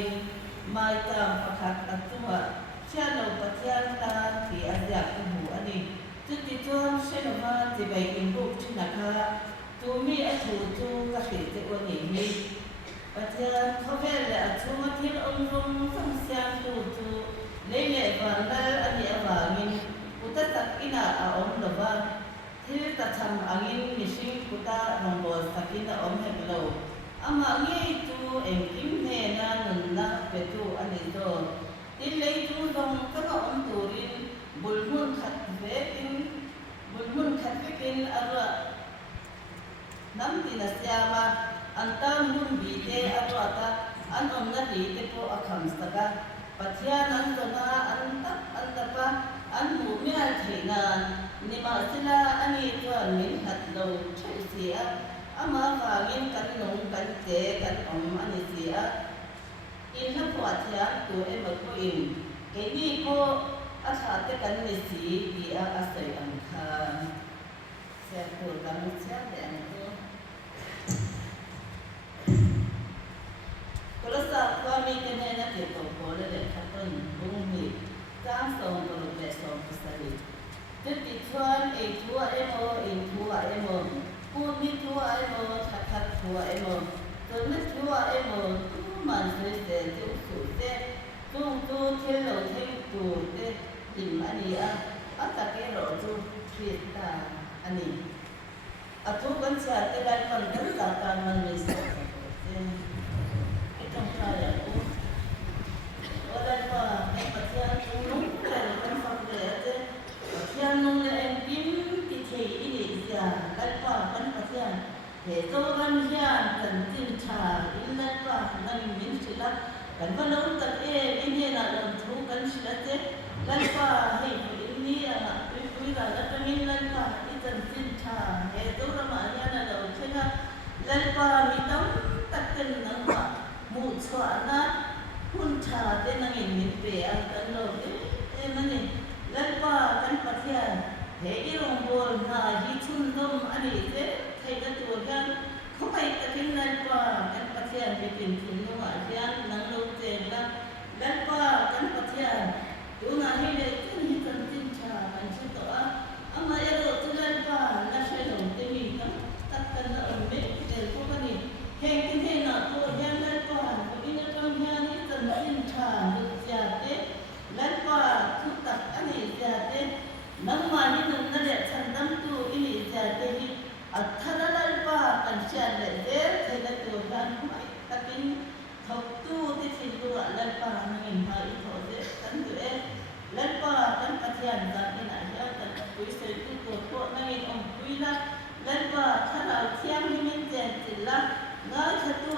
in mai tam pakhat atua sia lo pathian ta ki azyak mu ani chu ti chuan senova ti bai in buk thina kha tu mi a thu chu ka ti te oni hi pathian khovel le achuma thil ongrom sang siang tu chu leile vanal ani awangin utatak ina a om lova thil ta tham angin mishing kuta rongol sakina om heklo ama nge tu engkim he na nun na petu ani to tin lei tu dong ka om turin bulmun khat vekin arwa nam tina siama antan mun bi te arwa ta an om na ri te po akham saka pathian an dona an tapa an mu mi al theinan nima sila ani chuan min hat lo thai sia ama wangin kan nong kan te kan om ani sia in na pathian tu e ma ko in ke ni ko atha te kan ni si di a asai ang kha se ko kan sia de an ko kola sa kwa mi te ne na te ko ko le khaton bung mi tang song ko le song ko sa di te ti chuan e thua e mo in thua e mo ku mi thua e mo khat thua e mo to me thua e mo tu man se se tu su te tu thil lo thil tu te in ani a ta ke ro tu thi ta ani a tu kan sa te dai kan ta kan man me sa te trong thời đại cũ ở đây mà em bật ra chúng đúng là trong phòng để thế bật ra nung là em kiếm thì ý định giờ đây qua vẫn bật ra để tôi vẫn ra cần tin trà in đây qua năm miếng chỉ là cần có lớn tận in như là lần thú cần chỉ là thế đây qua hay in như là quý là đất in đây qua in cần tin trà để tôi ra mà nhà là đầu thế là đây qua mi đóng tất cả những quả mu chua na hun cha te nang in min pe a kan lo e mani lalpa kan pathian he i rong bol na hi chun dom ani te thai da tu gan khomai takin lalpa kan pathian be tin thin no ma hian nang lo te la lalpa kan pathian tu na hi le tu hi kan tin cha kan chu to a ama ya ro tu lalpa na she lo te mi ta tak kan na om be te ko ni heng tin he na to hian nang mani nang na le chandam tu ini jate hi athara lalpa kancha le de thela tu dan mai takin thok tu ti thilu lalpa nang in ha i tho de kan tu e lalpa kan pathian dan ina ya kan pui se tu ko nang in om pui la lalpa thara thiam ni min jen tilla nga thatu